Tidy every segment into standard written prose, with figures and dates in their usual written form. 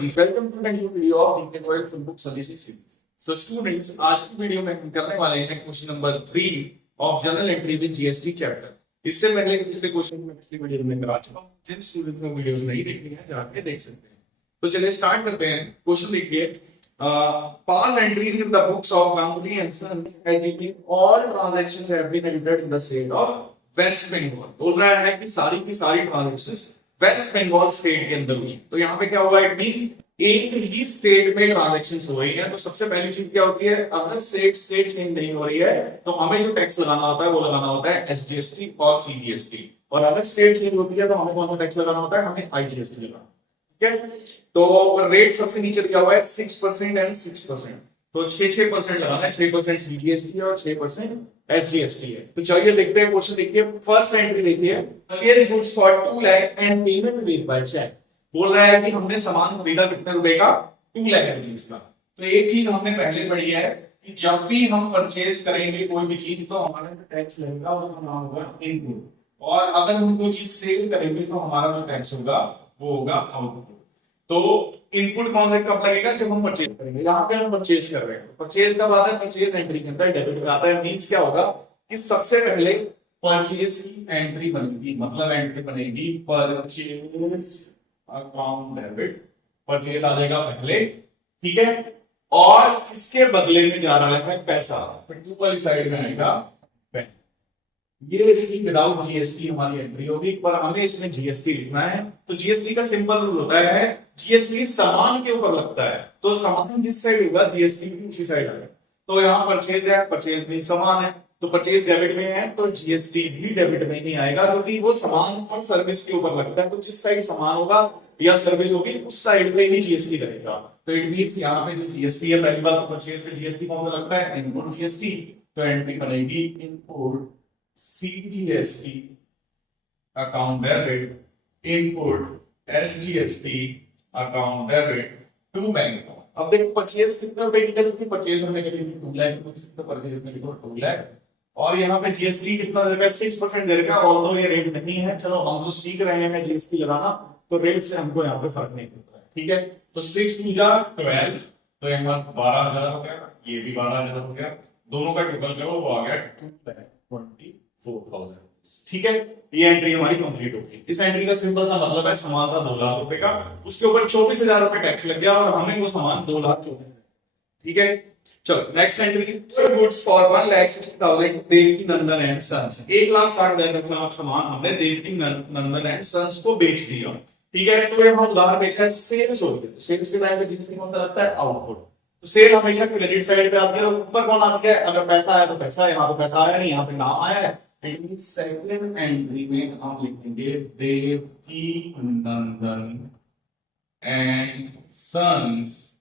Studies. Welcome to the new video of Indian Oil Full Book Solution Series. So students, आज की video में हम करने वाले हैं question number 3 of general entry with GST chapter. इससे पहले पिछले क्वेश्चन में पिछली वीडियो में करा चुका हूं, जिन स्टूडेंट्स ने वीडियोस नहीं देखी हैं जाके देख सकते हैं। तो चलिए स्टार्ट करते हैं। क्वेश्चन देखिए, past entries in the books of Ganguly and Sons indicate all transactions have been entered in the state of West Bengal। बोल रहा है कि सारी की सारी ट्रांजैक्शंस वेस्ट बंगाल स्टेट के अंदर हुई। तो यहाँ पे क्या हुआ, इट मींस एक ही स्टेट में ट्रांजैक्शंस हो रही है। तो सबसे पहली चीज क्या होती है, अगर स्टेट चेंज नहीं हो रही है तो हमें जो टैक्स लगाना होता है वो लगाना होता है एसजीएसटी और सीजीएसटी, और अगर स्टेट चेंज होती है तो हमें कौन सा टैक्स लगाना होता है, हमें आईजीएसटी लगाना। ठीक है, तो रेट सबसे नीचे दिया हुआ है 6% एंड 6%, तो 6% लगाना है। 6% सीजीएसटी और 6% एसजीएसटी है। तो चलिए देखते हैं क्वेश्चन। देखिए फर्स्ट एंट्री देखिए, purchase goods for 2 lakh and payment made by cheque. बोल रहा है कि हमने सामान खरीदा कितने रुपए का, 2 लाख रुपीस का। तो एक चीज हमने पहले पढ़ी है कि जब भी हम परचेज करेंगे कोई भी चीज तो हमारा जो टैक्स लगेगा उसका नाम होगा इनपुट, और अगर हम कोई चीज सेल करेंगे तो हमारा जो टैक्स होगा वो होगा आउटपुट। तो इनपुट कौन सा कब लगेगा, जब हम परचेज करेंगे। यहाँ पे हम परचेज कर रहे हैं, परचेज कब आता है, परचेज एंट्री के अंदर डेबिट में आता है। मींस क्या होगा कि सबसे पहले परचेज की एंट्री बनेगी, मतलब एंट्री बनेगी परचेज अकाउंट डेबिट, परचेज आ जाएगा पहले। ठीक है, और इसके बदले में जा रहा है पैसा, तो वाली साइड में आएगा। ये इसकी विदाउट जीएसटी हमारी एंट्री होगी, पर हमें इसमें जीएसटी लिखना है। तो जीएसटी का सिंपल रूल होता है, जीएसटी सामान के ऊपर लगता है, तो सामान जिस साइड होगा जीएसटी भी उसी साइड आएगा। तो यहाँ परचेज है, परचेज में सामान है, तो परचेज डेबिट में है तो जीएसटी भी डेबिट में ही आएगा, क्योंकि वो सामान और सर्विस के ऊपर लगता है। तो जिस साइड सामान होगा या सर्विस होगी उस साइड पे ही जीएसटी लगेगा। तो इट मींस यहाँ पे जो जीएसटी है, पहली बात तो परचेज पे जीएसटी कौन सा लगता है, इनपुट जीएसटी। तो एंट्री बनेगी input CGST account debit, input SGST account debit to bank account। अब देखो परचेज कितने रुपए की करी थी, परचेज हमने करी थी 2 लाख रुपए, तो परचेज में लिखो 2 लाख, और यहाँ पे जीएसटी कितना दे रखा है, 6% दे रखा है। ऑल्दो ये रेट नहीं है, चलो हम तो सीख रहे हैं जीएसटी लगाना, तो रेट से हमको यहाँ पे फर्क नहीं पड़ता है। ठीक है, तो 6 × 12, तो यहाँ 12,000 हो गया, ये भी 12,000 हो गया, दोनों का टोटल करो वो आ गया 2,24,000। ठीक है, ये एंट्री हमारी कंप्लीट हो गई। इस एंट्री का सिंपल सा मतलब है सामान था 2 लाख रुपए का, उसके ऊपर 24,000 रुपए टैक्स लग गया और हमें वो सामान 2,24,000। ठीक है, चलो next entry, goods for 1,60,000 Devki Nandan and sons. 1,60,000 का सामान हमने देवकी नंदन एंड सन्स को बेच दिया। ठीक है, तो ये हम उधार बेचा है, सेल्स हो गई। सेल्स के टाइम पे जीएसटी कौन सा लगता है, आउटपुट। तो सेल हमेशा क्रेडिट साइड पे आती है, ऊपर कौन आती है, अगर पैसा आया तो पैसा है, यहाँ पे पैसा आया नहीं, यहाँ पे नाम आया है। सेकंड एंट्री में हम लिखेंगे Devaki Nandan and sons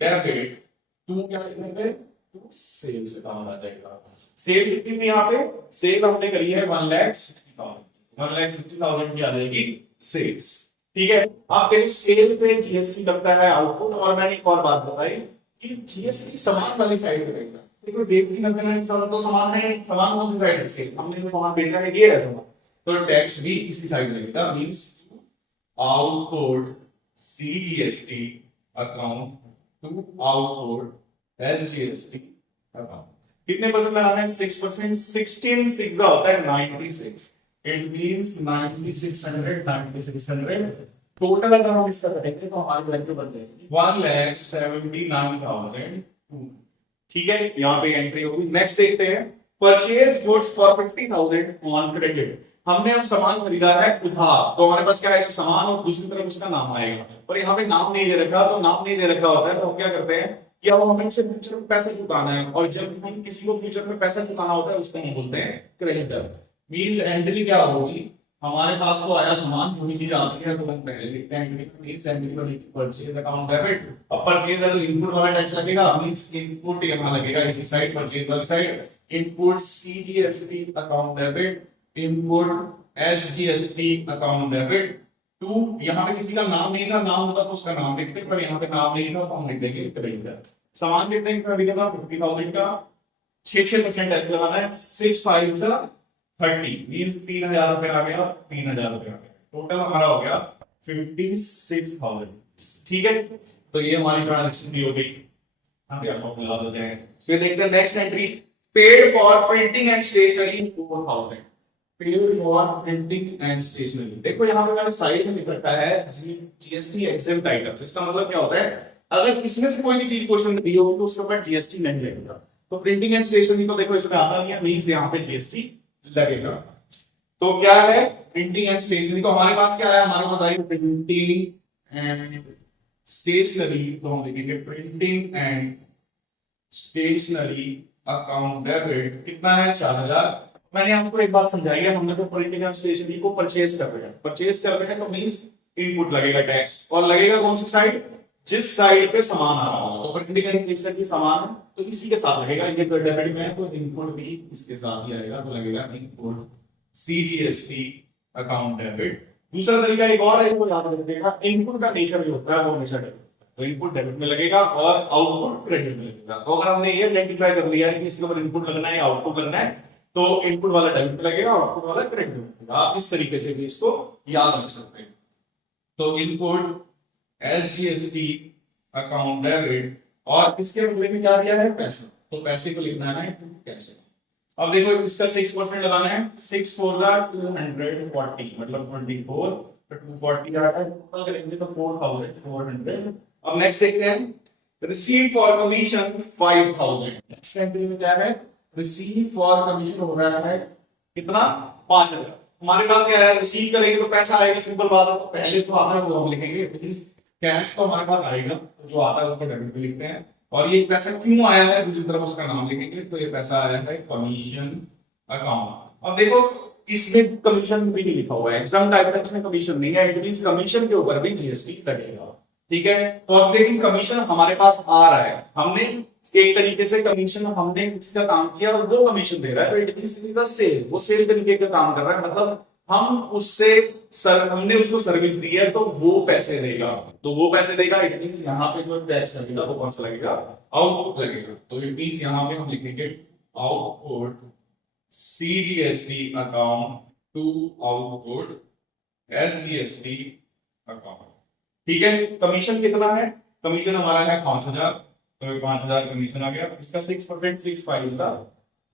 debit to, क्या लिखेंगे, टू सेल्स अकाउंट आ जाएगा। सेल कितनी थी यहाँ पे, सेल हमने करी है 1,60,000, 1,60,000 की आ जाएगी सेल्स। ठीक है, आप देखो सेल पे जीएसटी लगता है आउटपुट, और मैंने एक और बात बताई कि जीएसटी सामान वाली साइड पे रहेगा। देखो देवकी नंदन तो सामान है, सामान कौन सी साइड है, हमने जो सामान बेचा है ये है सामान, तो टैक्स भी इसी साइड लगेगा। Means output CGST account to output SGST account. कितने परसेंट लगाना है, 6%। 16 6 होता है 96, इट मींस 9600 टोटल। अगर हम इसका करेंगे तो हमारी वैल्यू बन जाएगी 1,79,000। ठीक है, यहाँ पे एंट्री होगी। नेक्स्ट देखते हैं, purchase goods for 50,000 on credit. हमने अब सामान खरीदा है उधार, तो हमारे पास क्या आएगा, सामान और दूसरी तरफ उसका नाम आएगा, और यहाँ पे नाम नहीं दे रखा, तो नाम नहीं दे रखा होता है तो हम क्या करते हैं कि अब हमें उसे फ्यूचर में पैसा चुकाना है, और जब हम किसी को फ्यूचर में पैसा चुकाना होता है उसको हम बोलते हैं क्रेडिटर। मींस एंट्री क्या होगी, हमारे पास तो आया सामान, जो भी चीज आती है तो हम पहले लिखते हैं एंट्री। मींस एंट्री पर परचेज अकाउंट डेबिट, अब परचेज है तो इनपुट वाला टैक्स लगेगा, मींस इनपुट यहाँ लगेगा इसी साइड, परचेज वाली side. Input CGST account debit, input SGST account debit to, यहाँ पे किसी का नाम नहीं था, नाम होता तो उसका नाम लिखते, पर यहाँ पे नाम नहीं था तो हम लिख देंगे क्रेडिटर। सामान कितने का खरीदा था, 50,000 का, 6% टैक्स लगाना है। 6 5 30 मींस 3,000 रुपए आ गया, 3,000 रुपए आ गया, टोटल हमारा हो गया 56,000। ठीक है, तो ये हमारी ट्रांजेक्शन भी हो गई। हम आपको मिला देते हैं। फिर देखते हैं next entry, paid for printing and stationery 4000, paid for printing and stationery. देखो यहाँ पे मैंने साइड में लिख रखा है जीएसटी एग्जेम्प्ट आइटम्स। इसका मतलब क्या होता है, अगर इसमें से कोई भी चीज क्वेश्चन दी होगी तो उसके ऊपर जीएसटी नहीं लगेगा। तो प्रिंटिंग एंड स्टेशनरी तो देखो इसमें आता नहीं है, मींस यहाँ पे जीएसटी लगेगा। तो क्या है प्रिंटिंग एंड स्टेशनरी, तो हमारे पास क्या है, हमारे पास आई प्रिंटिंग एंड स्टेशनरी, तो हम लिखेंगे printing and stationery account debit कितना है 4000। मैंने आपको एक बात समझाई है, हमने तो प्रिंटिंग एंड स्टेशनरी को परचेज कर रहे हैं, परचेज कर रहे हैं तो मींस इनपुट लगेगा टैक्स, और लगेगा कौन सी साइड, जिस साइड पे सामान आ रहा होगा। तो प्रिंटिंग एंड स्टेशनरी सामान है तो इसी के साथ लगेगा, ये तो डेबिट में है तो इनपुट भी इसके साथ ही आएगा, तो लगेगा इनपुट सीजीएसटी अकाउंट डेबिट। दूसरा तरीका एक और है, इसको याद रखिएगा, इनपुट का नेचर जो होता है वो हमेशा डेबिट, तो इनपुट डेबिट में लगेगा और आउटपुट क्रेडिट में लगेगा। तो अगर हमने ये आइडेंटिफाई कर लिया है कि इसके ऊपर इनपुट लगना है आउटपुट लगना है, तो इनपुट वाला डेबिट में लगेगा, आउटपुट वाला क्रेडिट में लगेगा। आप इस तरीके से भी इसको याद रख सकते हैं। तो इनपुट एसजीएसटी अकाउंट डेबिट, और इसके बदले में क्या दिया है, पैसा, तो पैसे को लिखना है कैसे। अब देखो इसका 6% लगाना है, 6 4 240 मतलब 24, तो 240 आ गया, टोटल करेंगे तो 4400। अब नेक्स्ट देखते हैं, receive for commission 5000। Next entry में क्या है, रिसीव फॉर कमीशन हो रहा है कितना, 5000। हमारे पास क्या है, रिसीव करेंगे तो पैसा आएगा, सिंपल बात है, तो पहले तो आता है वो हम लिखेंगे, कैश तो हमारे पास आएगा, तो जो आता है उसको डेबिट पे लिखते हैं। और ये पैसा क्यों आया है, दूसरी तरफ उसका नाम लिखेंगे, तो ये पैसा आया है कमीशन अकाउंट। अब देखो इसमें कमीशन भी नहीं लिखा हुआ है, एग्जाम आइटम्स में कमीशन नहीं है, इट मींस कमीशन के ऊपर भी जीएसटी लगेगा। ठीक है, तो अब लेकिन कमीशन हमारे पास आ रहा है, हमने एक तरीके से कमीशन हमने इसका काम किया और वो कमीशन दे रहा है, तो इट मींस सेल, वो सेल तरीके का काम कर रहा है, मतलब हम उससे हमने उसको सर्विस दी है तो वो पैसे देगा, तो वो पैसे देगा। इट मींस यहाँ पे जो टैक्स लगेगा वो कौन सा लगेगा, आउटपुट लगेगा। तो इट मींस यहाँ पे हम लिखेंगे output CGST account to output SGST account. ठीक है, कमीशन कितना है, कमीशन हमारा है 5000, तो 5000 कमीशन आ गया, इसका 6% 6 5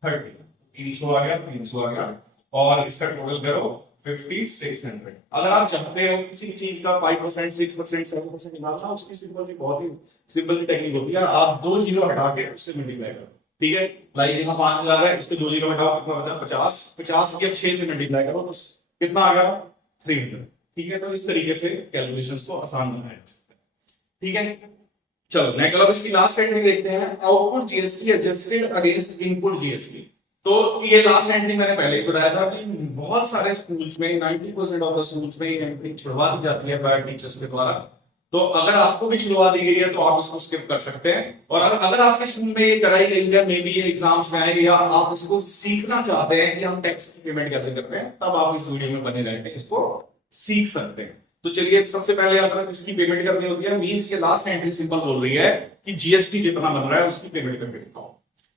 30, 300 आ गया, 300 आ गया, और इसका टोटल करो 5600। अगर आप चाहते हो किसी चीज का 5% 6% 7% निकालना, उसकी सिंपल सी बहुत ही सिंपल सी टेक्निक होती है, आप 2 जीरो हटा के उससे मल्टीप्लाई करो। ठीक है, लाइक यहाँ 5000 है, इसके 2 जीरो हटाओ, कितना बचा 50, 50 के 6 से मल्टीप्लाई करो तो कितना आ गया 300। ठीक है, तो इस तरीके से कैलकुलेशंस को आसान बनाया जा सकता है। ठीक है, चलो नेक्स्ट, अब इसकी लास्ट एंट्री देखते हैं, output GST adjusted against input GST. तो ये लास्ट एंट्री मैंने पहले ही बताया था कि बहुत सारे स्कूल्स में 90% ऑफ द स्कूल्स में ये एंट्री छुड़वा दी जाती है बाय टीचर्स के द्वारा। तो अगर आपको भी छुड़वा दी गई है तो आप इसको स्किप कर सकते हैं, और अगर आपके स्कूल में ये कराई गई है, मे बी ये एग्जाम्स में आए, या आप इसको सीखना चाहते हैं कि हम टैक्स की पेमेंट कैसे करते हैं, तब आप इस वीडियो में बने रहकर इसको सीख सकते हैं। तो चलिए सबसे पहले अगर इसकी पेमेंट करनी होती है, मींस ये लास्ट एंट्री सिंपल बोल रही है कि जीएसटी जितना बन रहा है उसकी पेमेंट करके दिखाओ।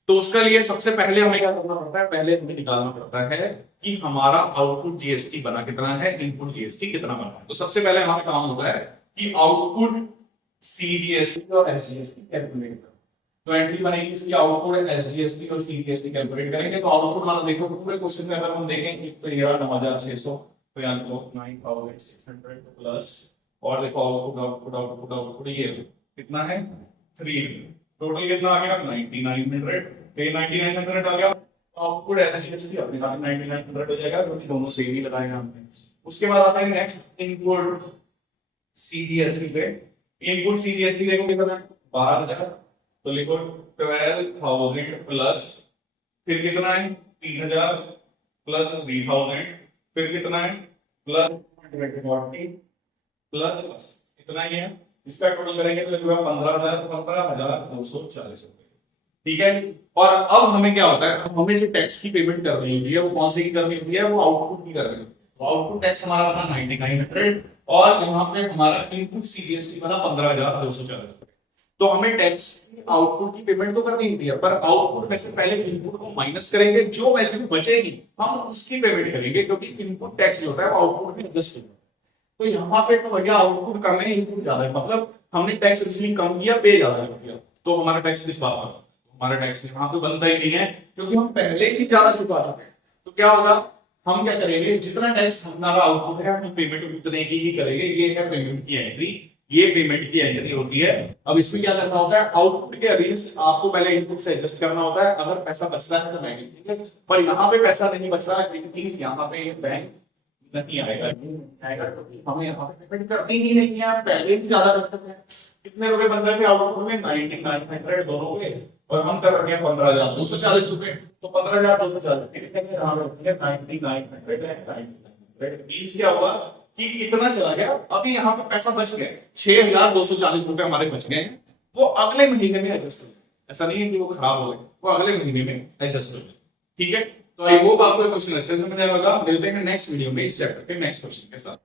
तो उसका लिए सबसे पहले हमें क्या करना पड़ता है, पहले हमें निकालना पड़ता है कि हमारा आउटपुट जीएसटी बना कितना है, इनपुट जीएसटी कितना बना है। तो सबसे पहले हमारा काम होता है कि आउटपुट सीजीएसटी और एसजीएसटी कैलकुलेट करो। तो एंट्री बनेगी इसकी, आउटपुट एसजीएसटी और सीजीएसटी कैलकुलेट करेंगे। तो आउटपुट मानो देखो पूरे क्वेश्चन में अगर हम देखें, एक तो ये 9600, तो यहाँ तो 9600 प्लस, और देखो आउटपुट आउटपुट आउटपुट आउटपुट ये कितना है 300, टोटल कितना आ गया 9900, तो 9900 आ गया। आउटपुट एसजीएसटी अपने साथ 9900 हो जाएगा, क्योंकि दोनों सेम ही लगाए हैं हमने। उसके बाद आता है नेक्स्ट इनपुट सीजीएसटी पे। इनपुट सीजीएसटी देखो कितना है 12000, तो लिखो 12000 प्लस, फिर कितना है 3000 प्लस 3000, फिर कितना है प्लस 140 प्लस कितना ही है, इसका टोटल करेंगे तो देखो 15240 रुपए। ठीक है, और अब हमें क्या होता है, हमें जो टैक्स की पेमेंट करनी होती है वो कौन सी की करनी होती है, वो आउटपुट की करनी होती है। तो आउटपुट टैक्स हमारा बना 9900, और यहाँ पे हमारा इनपुट सीजीएसटी बना 15240। तो हमें टैक्स आउटपुट की पेमेंट तो करनी होती है, पर आउटपुट में से पहले इनपुट को माइनस करेंगे, जो वैल्यू बचेगी हम उसकी पेमेंट करेंगे, क्योंकि इनपुट टैक्स जो होता है वो आउटपुट में एडजस्ट होता है। तो यहाँ पे तो भैया आउटपुट कम है, इनपुट ज्यादा है, मतलब हमने टैक्स रिसीव कम किया, पे ज्यादा कर दिया, तो हमारा टैक्स किस बात का, हमारा टैक्स यहाँ पे बनता ही नहीं है, क्योंकि हम पहले ही ज्यादा चुका चुके हैं। तो क्या होगा, हम क्या करेंगे, जितना टैक्स हमारा आउटपुट है हम पेमेंट उतने की ही करेंगे। ये है पेमेंट की एंट्री, ये पेमेंट की एंट्री होती है। अब इसमें क्या करना होता है, आउटपुट के अगेंस्ट आपको पहले इनपुट से एडजस्ट करना होता है। अगर पैसा बच रहा है तो बैंक देंगे, पर यहाँ पे पैसा नहीं बच रहा है, प्लीज यहाँ पे बैंक नहीं आएगा, आएगा क्योंकि हमें यहाँ पे पेमेंट करनी ही नहीं है, हम पहले भी ज्यादा कर सकते हैं। कितने रुपए बन रहे थे आउटपुट में, 9900 दोनों के, और हम कर रहे हैं 15,240 रुपए, तो 15,240 कितने के यहाँ पे 9900 मींस क्या हुआ कि इतना चला गया। अभी यहाँ पे पैसा बच गया 6,240 रुपए हमारे बच गए हैं, वो अगले महीने में एडजस्ट हो गए। ऐसा नहीं है कि वो खराब हो गए, वो अगले महीने में एडजस्ट हो गए। ठीक है, तो आई होप आपको क्वेश्चन अच्छे से समझ आएगा। मिलते हैं नेक्स्ट वीडियो में इस चैप्टर के नेक्स्ट क्वेश्चन के साथ।